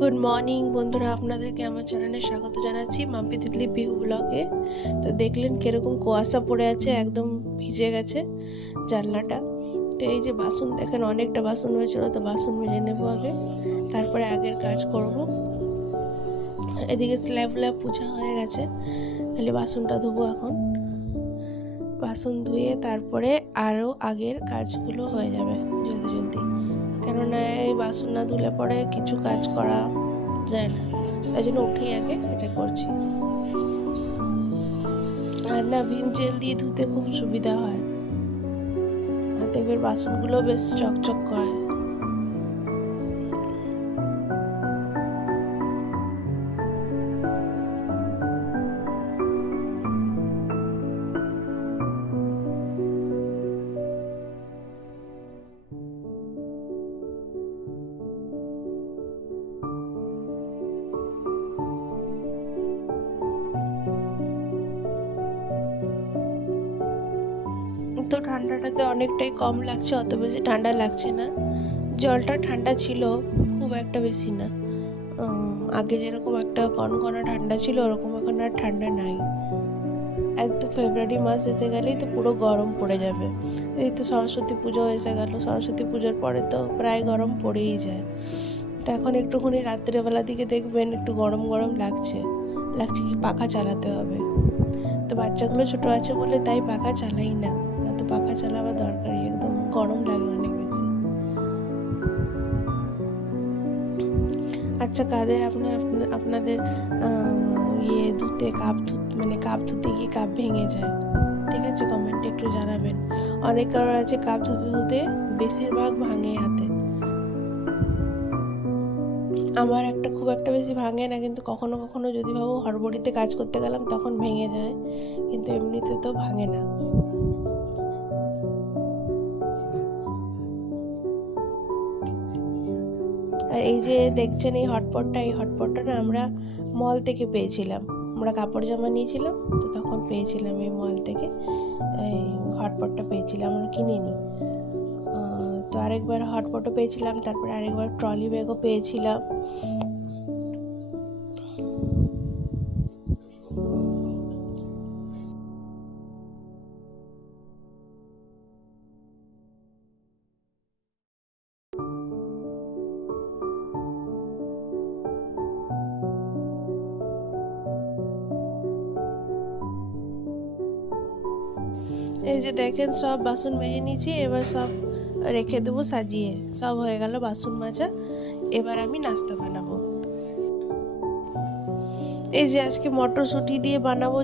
Good morning বন্ধুরা, আপনাদেরকে আমার চ্যানেলে স্বাগত জানাচ্ছি মাম্পি তিতলি ভিউ ব্লগে। তো দেখলেন কীরকম কুয়াশা পড়ে আছে, একদম ভিজে গেছে জানলাটা। তো এই যে বাসন দেখেন, অনেকটা বাসন হয়েছিল, তো বাসন মেজে নেবো আগে, তারপরে আগের কাজ করব। এদিকে স্ল্যাব পুছা হয়ে গেছে, খালি বাসনটা ধোবো এখন। বাসন ধুয়ে তারপরে আরও আগের কাজগুলো হয়ে যাবে জলদি জলদি, কেননা এই বাসন না ধুলে পরে কিছু কাজ করা যায় না, তাই জন্য উঠেই আগে এটা করছি। আর না, ভিম জেল দিয়ে ধুতে খুব সুবিধা হয়, আর দেখবেন বাসনগুলো বেশ চকচক করে। তো ঠান্ডাটাতে অনেকটাই কম লাগছে, অত বেশি ঠান্ডা লাগছে না। জলটা ঠান্ডা ছিল, খুব একটা বেশি না। আগে যেরকম একটা কনকনা ঠান্ডা ছিল, ওরকম এখন আর ঠান্ডা নাই। একদম ফেব্রুয়ারি মাস এসে গেলেই তো পুরো গরম পড়ে যাবে। এই তো সরস্বতী পুজো এসে গেল, সরস্বতী পুজোর পরে তো প্রায় গরম পড়েই যায়। তো এখন একটুখানি রাত্রেবেলার দিকে দেখবেন একটু গরম গরম লাগছে কি পাখা চালাতে হবে। তো বাচ্চাগুলো ছোটো আছে বলে তাই পাখা চালাই না, তো পাখা চালাবার দরকারই, একদম গরম লাগে অনেক বেশি। আচ্ছা, কাদের আপনাদের ধুতে কাপ ধুতে গিয়ে কাপ ভেঙে যায়? ঠিক আছে, কমেন্টে একটু জানাবেন। অনেক কারোর আছে কাপ ধুতে ধুতে বেশিরভাগ ভাঙে হাতে। আমার খুব একটা বেশি ভাঙে না, কিন্তু কখনো কখনো যদি ভাবো হড়বড়িতে কাজ করতে গেলাম তখন ভেঙে যায়, কিন্তু এমনিতে তো ভাঙে না। আর এই যে দেখছেন এই হটপটটা না আমরা মল থেকে পেয়েছিলাম। আমরা কাপড় জামা নিয়েছিলাম, তো তখন পেয়েছিলাম এই মল থেকে এই হটপটটা পেয়েছিলাম, আমরা কিনিনি। তো আরেকবার হটপটও পেয়েছিলাম, তারপরে আরেকবার ট্রলি ব্যাগও পেয়েছিলাম। এই যে দেখেন সব বাসন মেজে নিয়েছি, এবার সব রেখে দেবো সাজিয়ে। সব হয়ে গেল বাসন মাজা, এবার আমি নাস্তা বানাবো। এই যে আজকে মটরশুঁটি দিয়ে বানাবো,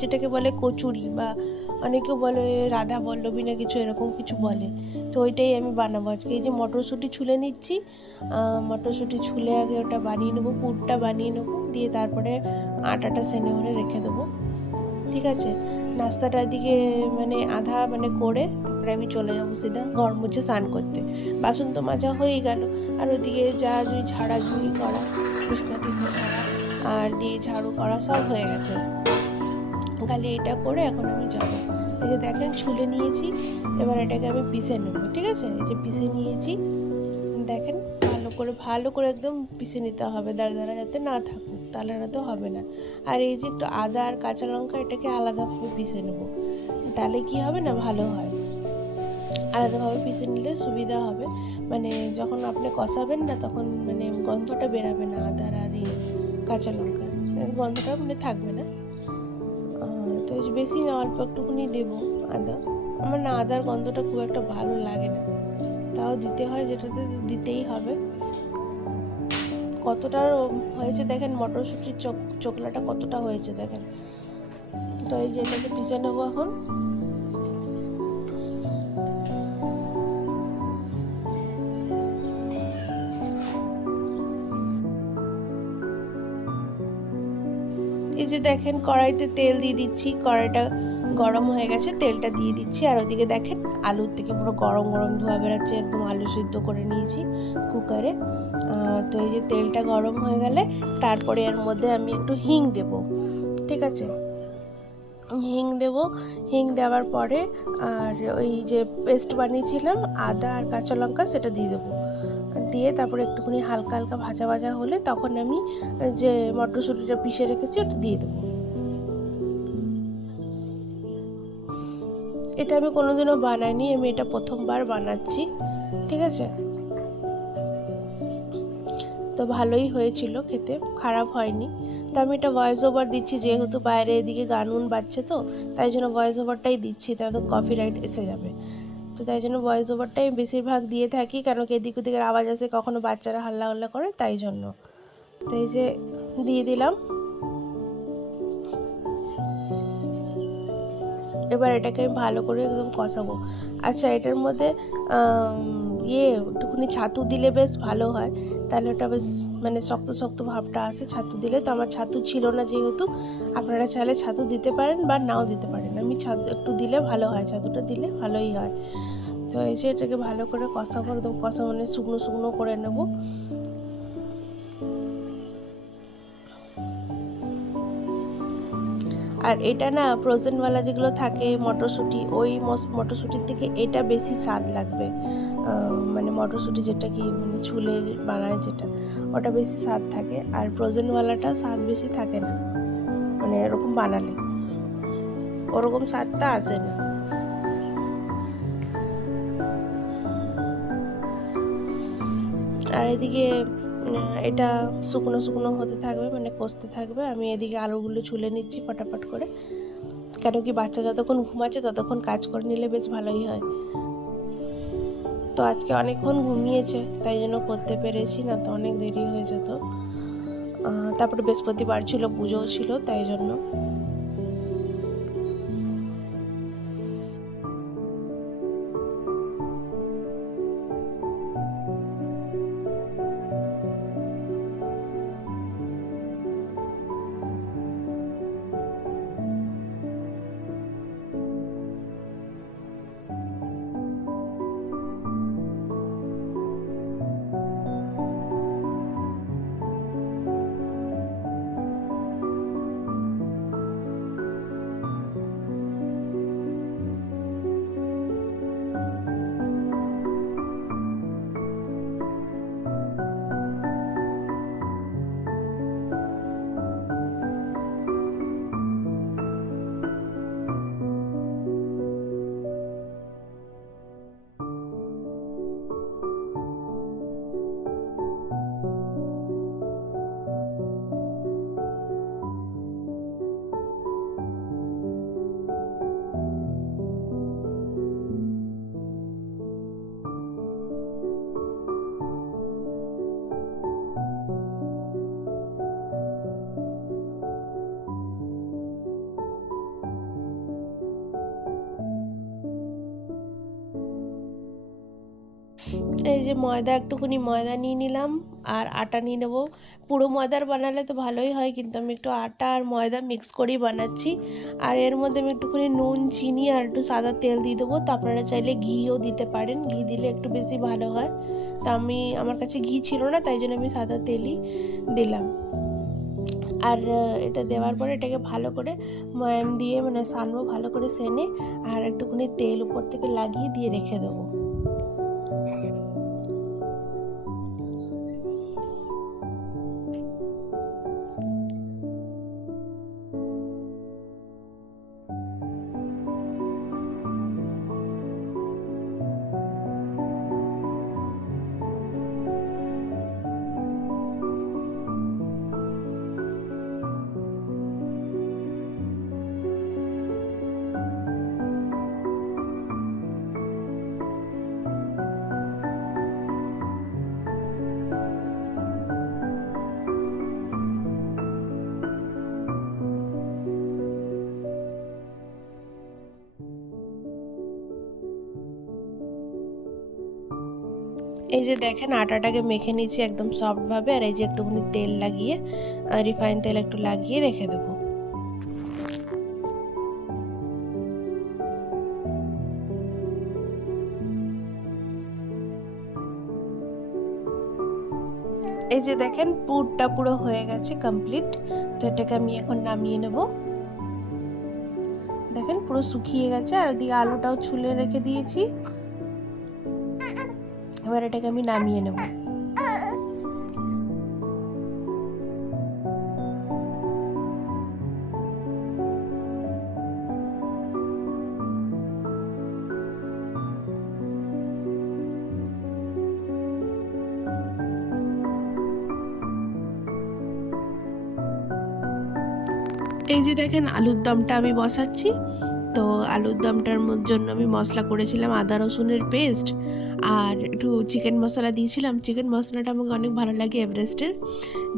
যেটাকে বলে কচুরি, বা অনেকেও বলে রাধা বল্লভী না কিছু এরকম কিছু বলে, তো ওইটাই আমি বানাবো আজকে। এই যে মটরশুঁটি ছুলে নিচ্ছি, মটরশুঁটি ছুলে আগে ওটা বানিয়ে নেবো, পুরটা বানিয়ে নেবো, দিয়ে তারপরে আটাটা সেনে ভরে রেখে দেবো। ঠিক আছে, নাস্তাটা এদিকে আধা করে তারপরে আমি চলে যাবো সিধা ঘর মুছে স্নান করতে। বাসন তো মাজা হয়েই গেল, আর ওদিকে যা ঝাড়াঝুড়ি করা, বিছনা টিছনা ঝাড়া আর দিয়ে ঝাড়ু করা সব হয়ে গেছে। খালি এটা করে এখন আমি যাবো। এই যে দেখেন ছুলে নিয়েছি, এবার এটাকে আমি পিষে নেবো। ঠিক আছে, এই যে পিষে নিয়েছি, দেখেন ভালো করে একদম পিষে নিতে হবে, দাঁড়া যাতে না থাকুক, তাহলে না তো হবে না। আর এই যে একটু আদা আর কাঁচা লঙ্কা এটাকে আলাদাভাবে পিষে নেবো, তাহলে কি হবে না, ভালো হয়। আলাদাভাবে পিষে নিলে সুবিধা হবে, যখন আপনি কষাবেন না তখন গন্ধটা বেরাবে না, আদার আর এই কাঁচা লঙ্কার গন্ধটা থাকবে না। তো বেশি না, অল্প একটুখানি দেবো আদা। আমার না আদার গন্ধটা খুব একটা ভালো লাগে না, তাও দিতে হয়, যেটাতে দিতেই হবে। কতটা হয়েছে দেখেন, মটরশুঁটির চোখলাটা কতটা হয়েছে দেখেন। তো এই যে এটাকে পিষে নেবো এখন। এই যে দেখেন কড়াইতে তেল দিয়ে দিচ্ছি, কড়াইটা গরম হয়ে গেছে, তেলটা দিয়ে দিচ্ছি। আর ওদিকে দেখেন আলুর থেকে পুরো গরম গরম ধোয়া বেরোচ্ছে, একদম আলু সিদ্ধ করে নিয়েছি কুকারে। তো এই যে তেলটা গরম হয়ে গেলে তারপরে এর মধ্যে আমি একটু হিং দেব। ঠিক আছে, হিং দেওয়ার পরে আর ওই যে পেস্ট বানিয়েছিলাম আদা আর কাঁচা লঙ্কা, সেটা দিয়ে দেবো। দিয়ে তারপরে একটুখানি হালকা হালকা ভাজা ভাজা হলে তখন আমি যে মটরশুঁটিটা পিষে রেখেছি ওটা দিয়ে দেবো। এটা আমি কোনোদিনও বানাইনি, আমি এটা প্রথমবার বানাচ্ছি, ঠিক আছে। তো ভালোই হয়েছিল, খেতে খারাপ হয়নি। তো আমি এটা ভয়েস ওভার দিচ্ছি, যেহেতু বাইরে এদিকে গান বাজছে, তো তাই জন্য ভয়েস ওভারটাই দিচ্ছি, তাই তো কপিরাইট এসে যাবে। তো তাই জন্য ভয়েস ওভারটাই বেশিরভাগ দিয়ে থাকি, কারণ কি এদিক ওদিকের আওয়াজ আসে, কখনো বাচ্চারা হাল্লা হাল্লা করে, তাই জন্য। তো এই যে দিয়ে দিলাম। এবার এটাকে আমি ভালো করে একদম কষাবো। আচ্ছা, এটার মধ্যে একটুখানি ছাতু দিলে বেশ ভালো হয়, তাহলে ওটা বেশ মানে শক্ত শক্ত ভাবটা আসে ছাতু দিলে। তো আমার ছাতু ছিল না, যেহেতু আপনারা চাইলে ছাতু দিতে পারেন বা নাও দিতে পারেন। আমি ছাতু একটু দিলে ভালো হয়, ছাতুটা দিলে ভালোই হয়। তো এই যে এটাকে ভালো করে কষাবো, একদম কষা মানে শুকনো শুকনো করে নেবো। আর এটা না ফ্রোজেনওয়ালা যেগুলো থাকে মটরশুঁটি, ওই মটরশুঁটির থেকে এটা বেশি স্বাদ লাগবে। মানে মটরশুঁটি যেটা কি মানে ছুলে বানায় যেটা, ওটা বেশি স্বাদ থাকে, আর ফ্রোজেনওয়ালাটা স্বাদ বেশি থাকে না, মানে এরকম বানালে ওরকম স্বাদটা আসে না। আর এদিকে এটা শুকনো শুকনো হতে থাকবে, মানে কষতে থাকবে। আমি এদিকে আলুগুলো ছুলে নিচ্ছি ফটাফট করে, কেন কি বাচ্চা যতক্ষণ ঘুমাচ্ছে ততক্ষণ কাজ করে নিলে বেশ ভালোই হয়। তো আজকে অনেকক্ষণ ঘুমিয়েছে, তাই জন্য করতে পেরেছি, না তো অনেক দেরি হয়ে যেত। তারপরে বৃহস্পতিবার ছিল, পুজোও ছিল, তাই জন্য। এই যে ময়দা, একটুখানি ময়দা নিয়ে নিলাম, আর আটা নিয়ে নেবো। পুরো ময়দার বানালে তো ভালোই হয়, কিন্তু আমি একটু আটা আর ময়দা মিক্স করেই বানাচ্ছি। আর এর মধ্যে আমি একটুখানি নুন, চিনি আর একটু সাদা তেল দিয়ে দেবো। তো আপনারা চাইলে ঘিও দিতে পারেন, ঘি দিলে একটু বেশি ভালো হয়। তা আমার কাছে ঘি ছিল না, তাই জন্য আমি সাদা তেলই দিলাম। আর এটা দেওয়ার পরে এটাকে ভালো করে ময়াম দিয়ে মানে সানবো, ভালো করে সেনে, আর একটুখানি তেল উপর থেকে লাগিয়ে দিয়ে রেখে দেবো। এই যে দেখেন আটাটাকে মেখে নিয়েছি একদম সফটভাবে, আর এই যে একটুখানি তেল লাগিয়ে, রিফাইন তেল একটু লাগিয়ে রেখে দেবো। এই যে দেখেন পুরটা পুরো হয়ে গেছে কমপ্লিট। তো এটাকে আমি এখন নামিয়ে নেব। দেখেন পুরো শুকিয়ে গেছে, আর ওদিকে আলুটাও ছুলে রেখে দিয়েছি। এবার এটাকে আমি নামিয়ে নেব। এই যে দেখেন আলুর দমটা আমি বসাচ্ছি। তো আলুর দমটার জন্য আমি মশলা করেছিলাম আদা রসুনের পেস্ট, আর একটু চিকেন মশলা দিয়েছিলাম। চিকেন মশলাটা আমাকে অনেক ভালো লাগে এভারেস্টের,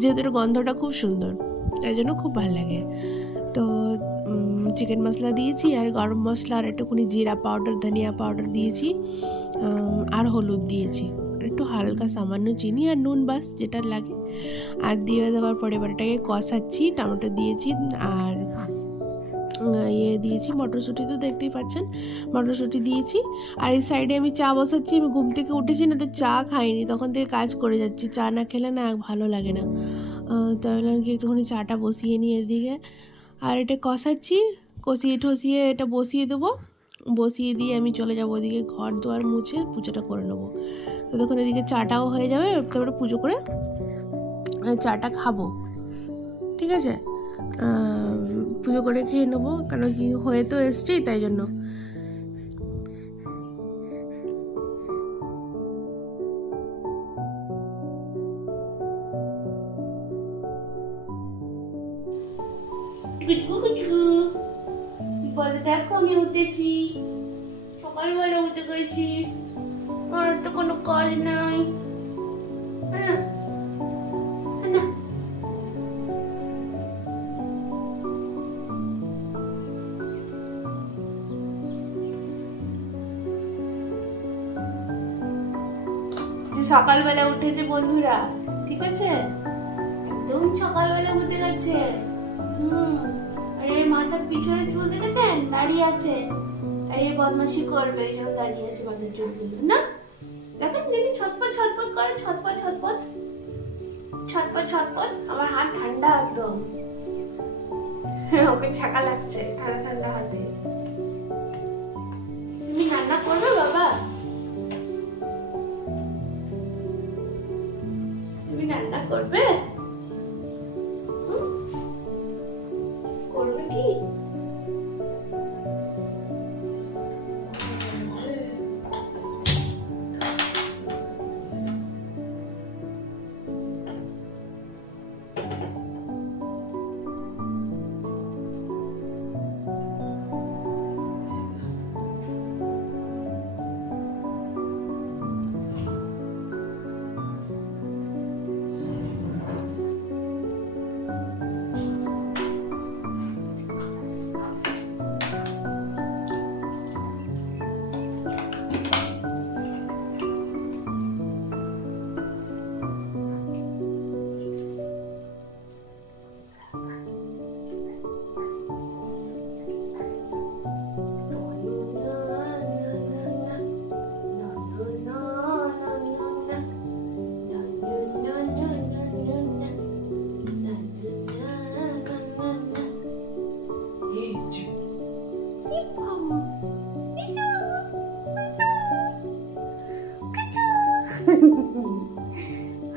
যেহেতু এর গন্ধটা খুব সুন্দর, তাই জন্য খুব ভালো লাগে। তো চিকেন মশলা দিয়েছি, আর গরম মশলা, আর একটুখানি জিরা পাউডার, ধনিয়া পাউডার দিয়েছি, আর হলুদ দিয়েছি, আর একটু হালকা সামান্য চিনি আর নুন, বাস যেটা লাগে। আর দিয়ে দেওয়ার পরে এবার এটাকে কষাচ্ছি। টমেটো দিয়েছি, আর দিয়েছি মটরশুঁটি, তো দেখতেই পাচ্ছেন মটরশুঁটি দিয়েছি। আর এই সাইডে আমি চা বসাচ্ছি। আমি ঘুম থেকে উঠেছি না, তো চা খাইনি, তখন থেকে কাজ করে যাচ্ছি। চা না খেলে না ভালো লাগে না, তাহলে কি একটুখানি চাটা বসিয়ে নিয়ে এদিকে। আর এটা কষাচ্ছি, কষিয়ে ঠসিয়ে এটা বসিয়ে দেবো। বসিয়ে দিয়ে আমি চলে যাবো ওদিকে, ঘর দুয়ার মুছে পুজোটা করে নেবো। ততক্ষণ এদিকে চাটাও হয়ে যাবে, তারপরে পুজো করে চাটা খাবো, ঠিক আছে? পুজো করে খেয়ে নেবো, কারণ কি হয়ে তো এসছি, তাই জন্য। বলে দেখো আমি উঠেছি, সকালবেলা উঠে গেছি, আর তো কোনো কাজ নাই। সকালবেলা উঠেছে বন্ধুরা, ঠিক আছে? একদম সকালবেলা উঠে গেছে। আর এর মাথার পিছনে চুল দেখেছেন, দাঁড়িয়ে আছে। আর এই বদমাশি করবে, এসব দাঁড়িয়ে আছে মাথার চুলগুলো না। দেখেন দেখি ছটপট ছটপট করে, ছটপট ছটপট ছটপট ছটপট। আমার হাত ঠান্ডা একদম, ওকে ছাকা লাগছে ঠান্ডা ঠান্ডা হাতে। তুমি রান্না করবে বাবা? তুমি রান্না করবে? করবে কি?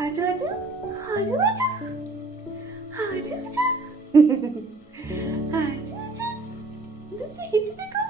আচ্ছা আচ্ছা আচ্ছা আচ্ছা আচ্ছা আচ্ছা দেখো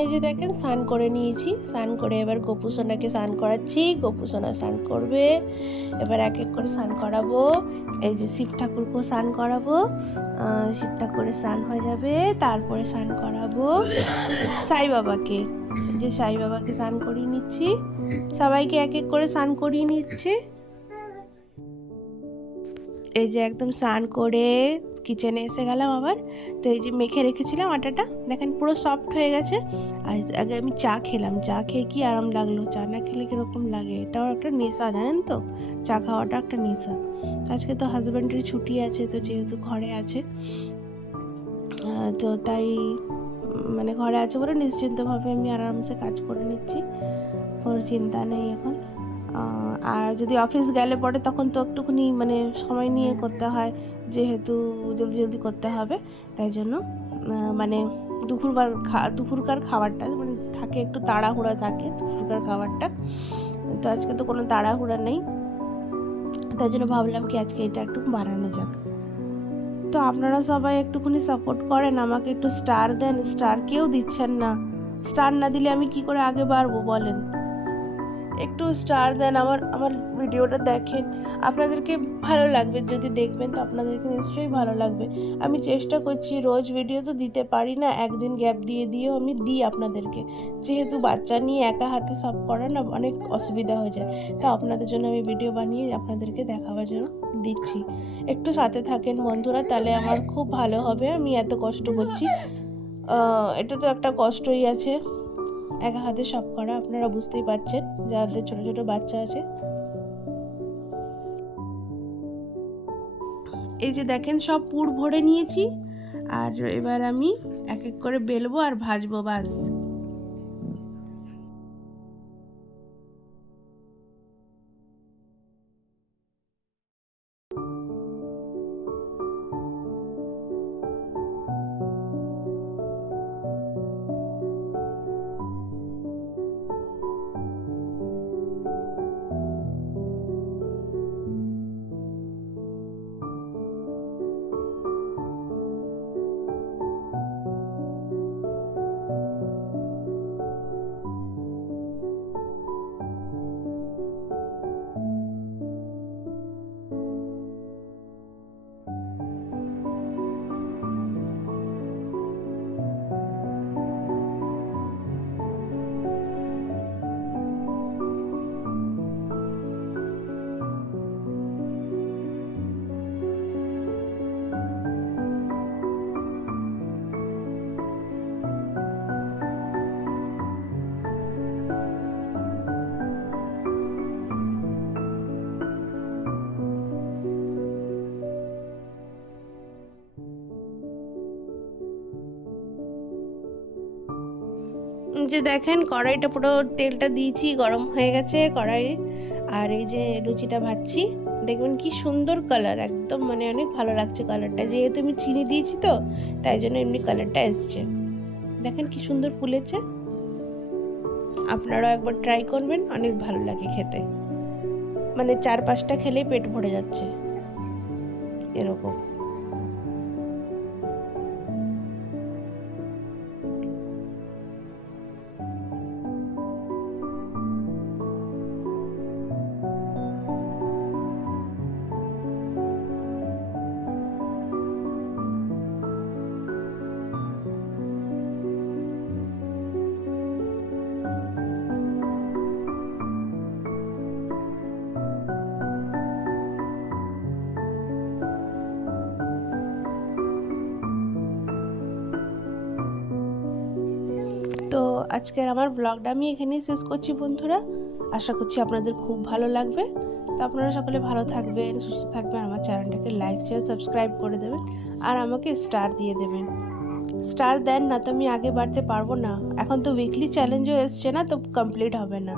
এই যে দেখেন স্নান করে নিয়েছি। স্নান করে এবার গোপুসোনাকে স্নান করাচ্ছি। গোপুসোনা স্নান করবে, এবার এক এক করে স্নান করাবো। এই যে শিব ঠাকুরকেও স্নান করাবো, শিব ঠাকুরের স্নান হয়ে যাবে, তারপরে স্নান করাবো সাই বাবাকে। যে সাই বাবাকে স্নান করিয়ে নিচ্ছি, সবাইকে এক এক করে স্নান করিয়ে নিচ্ছে। এই যে একদম স্নান করে কিচেনে এসে গেলাম আবার। তো এই যে মেখে রেখেছিলাম আটাটা, দেখেন পুরো সফট হয়ে গেছে। আর আগে আমি চা খেলাম, চা খেয়ে কি আরাম লাগলো। চা না খেলে কীরকম লাগে, এটাও একটা নেশা, জানেন তো, চা খাওয়াটা একটা নেশা। আজকে তো হাজব্যান্ডের ছুটি আছে, তো যেহেতু ঘরে আছে, তো তাই মানে ঘরে আছে বলে নিশ্চিন্তভাবে আমি আরামসে কাজ করে নিচ্ছি, কোনো চিন্তা নেই এখন। আর যদি অফিস গেলে পরে তখন তো একটুখানি মানে সময় নিয়ে করতে হয়, যেহেতু জলদি জলদি করতে হবে, তাই জন্য মানে দুপুরকার খাবারটা মানে থাকে, একটু তাড়াহুড়া থাকে দুপুরকার খাবারটা। তো আজকে তো কোনো তাড়াহুড়া নেই, তাই জন্য ভাবলাম কি আজকে এটা একটু বানানো যাক। তো আপনারা সবাই একটুখানি সাপোর্ট করেন আমাকে, একটু স্টার দেন। স্টার কেউ দিচ্ছেন না, স্টার না দিলে আমি কি করে আগে বাড়বো বলেন? একটু স্টার দেন, আমার ভিডিওটা দেখেন, আপনাদেরকে ভালো লাগবে, যদি দেখবেন তো আপনাদেরকে নিশ্চয়ই ভালো লাগবে। আমি চেষ্টা করছি, রোজ ভিডিও তো দিতে পারি না, একদিন গ্যাপ দিয়েও আমি দিই আপনাদেরকে, যেহেতু বাচ্চা নিয়ে একা হাতে সব করা না অনেক অসুবিধা হয়ে যায়। তো আপনাদের জন্য আমি ভিডিও বানিয়ে আপনাদেরকে দেখাবার জন্য দিচ্ছি। একটু সাথে থাকেন বন্ধুরা, তাহলে আমার খুব ভালো হবে। আমি এত কষ্ট করছি, এটা তো একটা কষ্টই আছে, একা হাতে সব করা, আপনারা বুঝতেই পারছেন যাদের ছোট ছোট বাচ্চা আছে। এই যে দেখেন সব পুর ভরে নিয়েছি, আর এবার আমি এক এক করে বেলবো আর ভাজবো, বাস। যে দেখেন কড়াইটা পুরো তেলটা দিয়েছি, গরম হয়ে গেছে কড়াই, আর এই যে লুচিটা ভাজছি, দেখবেন কি সুন্দর কালার, একদম মানে অনেক ভালো লাগছে কালারটা, যেহেতু আমি চিনি দিয়েছি তো তাই জন্য এমনি কালারটা এসছে। দেখেন কি সুন্দর ফুলেছে, আপনারাও একবার ট্রাই করবেন, অনেক ভালো লাগে খেতে, মানে 4-5টা খেলেই পেট ভরে যাচ্ছে এরকম। তো আজকের আমার ব্লগটা আমি এখানেই শেষ করছি বন্ধুরা, আশা করছি আপনাদের খুব ভালো লাগবে। তো আপনারা সকলে ভালো থাকবেন, সুস্থ থাকবেন, আমার চ্যানেলটাকে লাইক শেয়ার সাবস্ক্রাইব করে দেবেন, আর আমাকে স্টার দিয়ে দেবেন। স্টার দেন না তো আমি আগে বাড়তে পারবো না, এখন তো উইকলি চ্যালেঞ্জও এসছে না, তো কমপ্লিট হবে না।